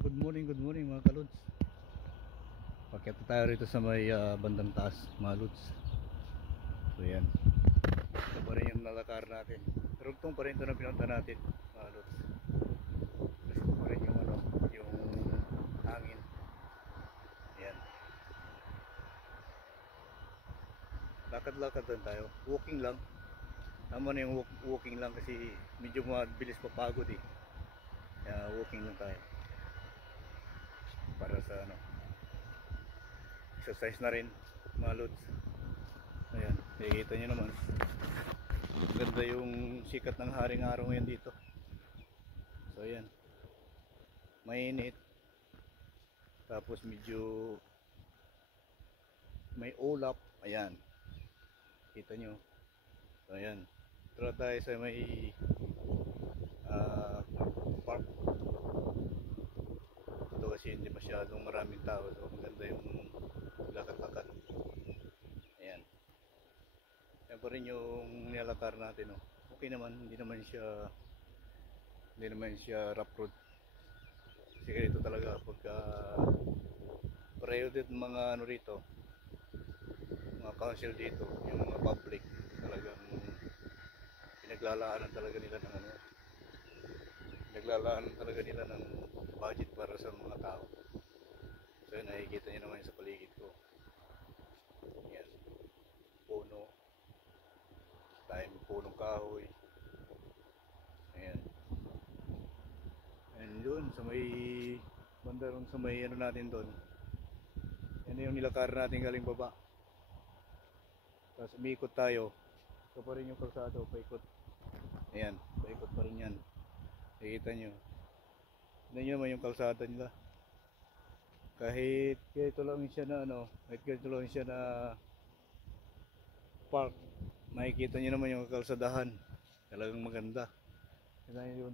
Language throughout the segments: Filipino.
Good morning mga kalods. Pakyat tayo rito sa may bandang taas mga lods. So yan, ito pa rin yung nalakar natin. Rugtong pa rin ito na pinunta natin mga lods. Kasi pa rin yung yung hangin. Yan, lakad-lakad lang tayo, walking lang. Tama na yung walking lang kasi medyo mabilis papagod eh. Kaya walking lang tayo para sa exercise na rin mga lods. Ayan, nakikita nyo naman ganda yung sikat ng haring araw ngayon dito. So ayan, mainit, tapos medyo may ulap. Ayan, kita nyo. So ayan, tara tayo sa may park. Ito kasi hindi masyadong maraming tao, so maganda yung lakad-lakad. Ayan, yan pa rin yung nilalakar natin, oh. Okay naman, hindi naman siya rough road. Kasi ganito talaga pagka pareho din mga rito, mga council dito, yung mga public, talagang pinaglalaanan talaga nila ng budget para sa mga tao. So yun, nakikita nyo naman sa paligid ko. Yan, puno, dahil punong kahoy. Ayan, and yun sa may banda ron, sa may natin doon, yan yung nilakar natin galing baba. Tapos umiikot tayo, ito pa rin yung kalsado, paikot. Ayan, paikot pa rin yan. Nakikita nyo, tignan nyo naman yung kalsada nila. Kahit ganito lang siya na park, makikita nyo naman yung kalsadahan, talagang maganda.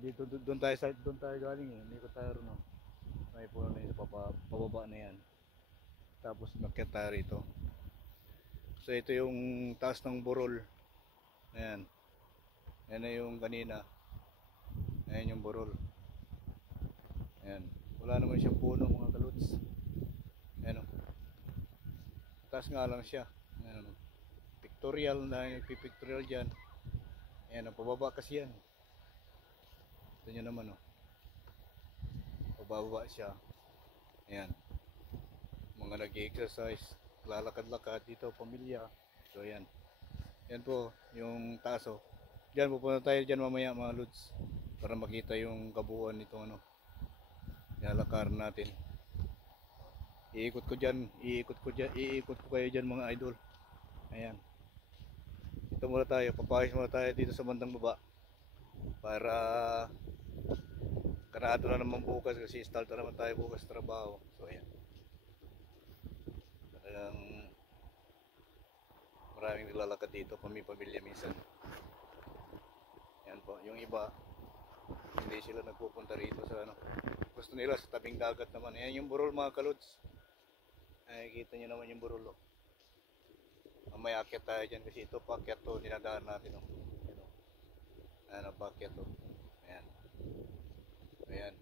Dito, doon tayo galing eh. Hindi ko tayo rin, no? May puno na yun sa pababa na yan. Tapos nakyat tayo rito. So ito yung taas ng burol. Ayan, yan na yung kanina. Ayan yung burol. Ayan, wala naman siyang puno mga kalods. Ayan, taas nga lang siya. Ayan, pictorial na, nagpipictorial dyan. Ayan, pababa kasi yan. Ito nyo naman, oh, pababa siya. Ayan, mga nag-exercise, lalakad-lakad dito, pamilya. So ayan, yan po yung taas, oh. Diyan, pupunta tayo dyan mamaya mga lods, para makita yung kabuuan nito nilalakar natin. Iikot ko kayo dyan mga idol. Ayan, dito muna tayo, papakis muna tayo dito sa bandang baba, para kanado na naman bukas kasi start na naman tayo bukas trabaho. So ayan, talagang maraming naglalakad dito, pamilya minsan. Yan po, yung iba hindi sila nagpupunta rito sa gusto nila sa tabing dagat naman. Ayan yung burol mga kalods. Ay, kita nyo naman yung burol, oh. May akyat tayo dyan kasi ito paakyat to, dinadaan natin, oh. Ayan, oh. Ayan, paakyat to. Ayan, ayan,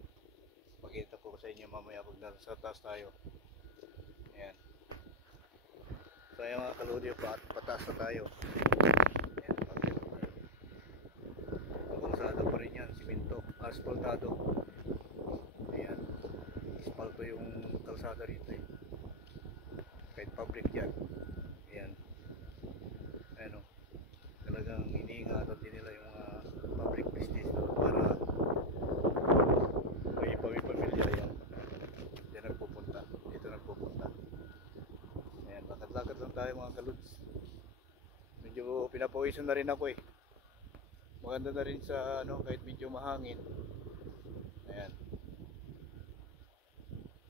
pakita ko sa inyo mamaya pag nasa taas tayo. Ayan, so ayan mga kalodi, pataas na tayo. Ayan, paakyat tayo. Ang kalsada pa rin yan, simento, asfaltado. Ayan, asfalto yung kalsada rito eh, kahit public yan. Ayan, ano, talagang iniingatan din nila yung mga public business, no? Para may pamilya yan. Dito nagpupunta. Ayan, lakad-lakad lang tayo mga kalods. Medyo pinapawisan na rin ako eh. Maganda na rin sa kahit medyo mahangin. Ayan,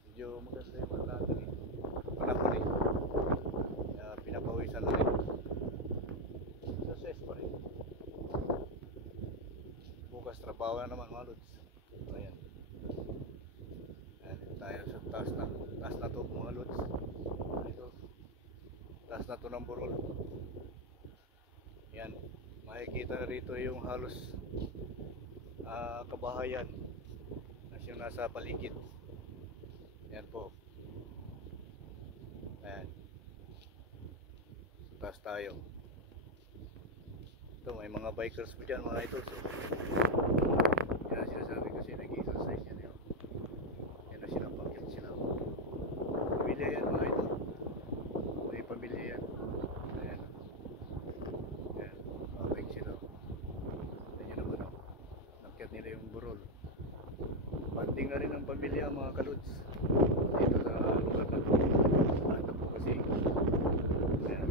medyo maganda yung panahon eh. Pinapawisan na rin. Success pa rin. Bukas trabaho na naman mga lods. Ayan, ayan, tayo sa taas na to mga lods. Ito, taas na to ng burol. Ayan, makikita na rito yung halos kabahayan as yung nasa paligid. Yan po. Ayan. Sa taas tayo. Ito, may mga bikers po dyan mga idol. So, yan ang sinasabi kasi nag-exercise yan yun. Yan na sila, pakit sila. Pamilya yan mga idol. May pamilya yan. Ayan. Ayan, mabalik sila. Ayan yun naman o. Nakyat nila yung burol. Banding na rin ang pamilya mga kaluds. Dito sa lugar na to. Ano po kasi. Ayan.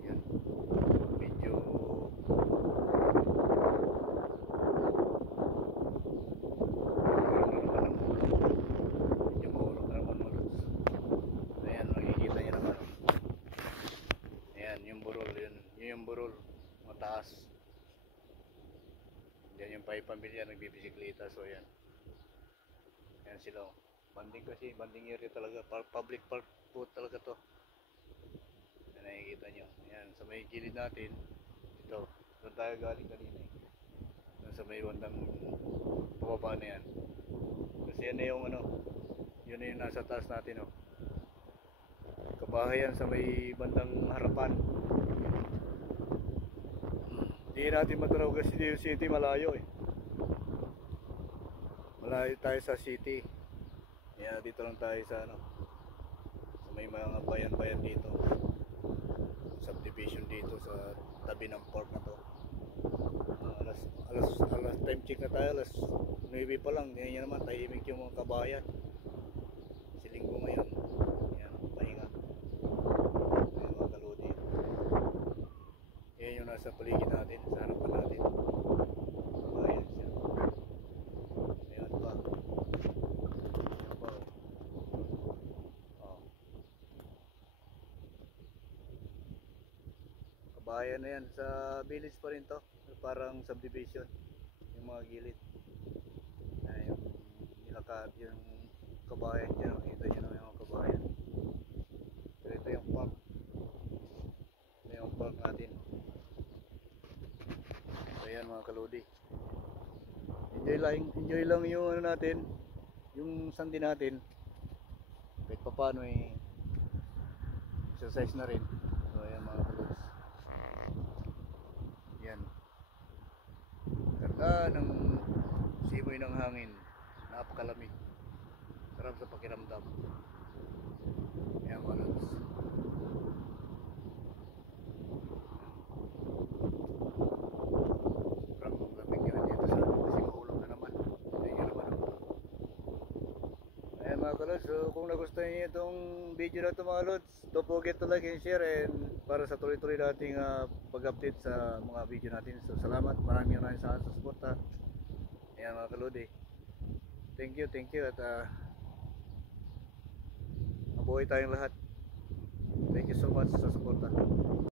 Ayan. Medyo maulog na naman mga kaluds. Ayan, makikita nyo naman. Ayan, yung burol. Yun yung burol. Mataas. Yan yung pamilya nagbibisikleta. So ayan. Ayan sila. Banding kasi, banding area talaga. Public park po talaga to. Yan nakikita nyo. Ayan, sa may gilid natin. Ito. Doon tayo galing kanina eh. Doon sa may bandang pababa na yan. Kasi yan na yung ano. Yun na yung nasa taas natin oh. Kabahayan sa may bandang harapan. Hindi natin mataraw kasi yung city malayo eh. Malayo tayo sa city. Kaya dito lang tayo sa ano. Sa may mga bayan-bayan dito. Subdivision dito sa tabi ng park na to. Alas time check na tayo. Alas 9 pa lang. Yan naman tahimik yung mga kabayan. Si linggo ngayon. Yan, pahinga. Yan mga kaludi. Yan yung nasa paligid natin, sa harapan natin. Ayan siya. Ayan pa. Ayan pa. Oh. Kabayan na yan. Sa village pa rin to. Parang subdivision. Yung mga gilid. Ayan, yung nilakad, yung kabayan dyan. Makita nyo na yung kabayan. Pero ito yung park. Ito yung park natin. Ayan mga kalodi. Enjoy lang yung ano natin, yung Sunday natin. Kahit pa paano eh, exercise na rin. So ayan mga kalods. Yan. Ganda ng simoy ng hangin. Napakalamig. Sarap sa pakiramdam. Ayan mga kalods. Mga kalods, so kung nagustuhan niyo itong video na ito mga lods, don't forget to like and share, and para sa tuloy-tuloy nating pag-update sa mga video natin. So salamat, maraming sa suporta. Ayan mga kalodi, thank you at mabuhay tayong lahat. Thank you so much sa suporta.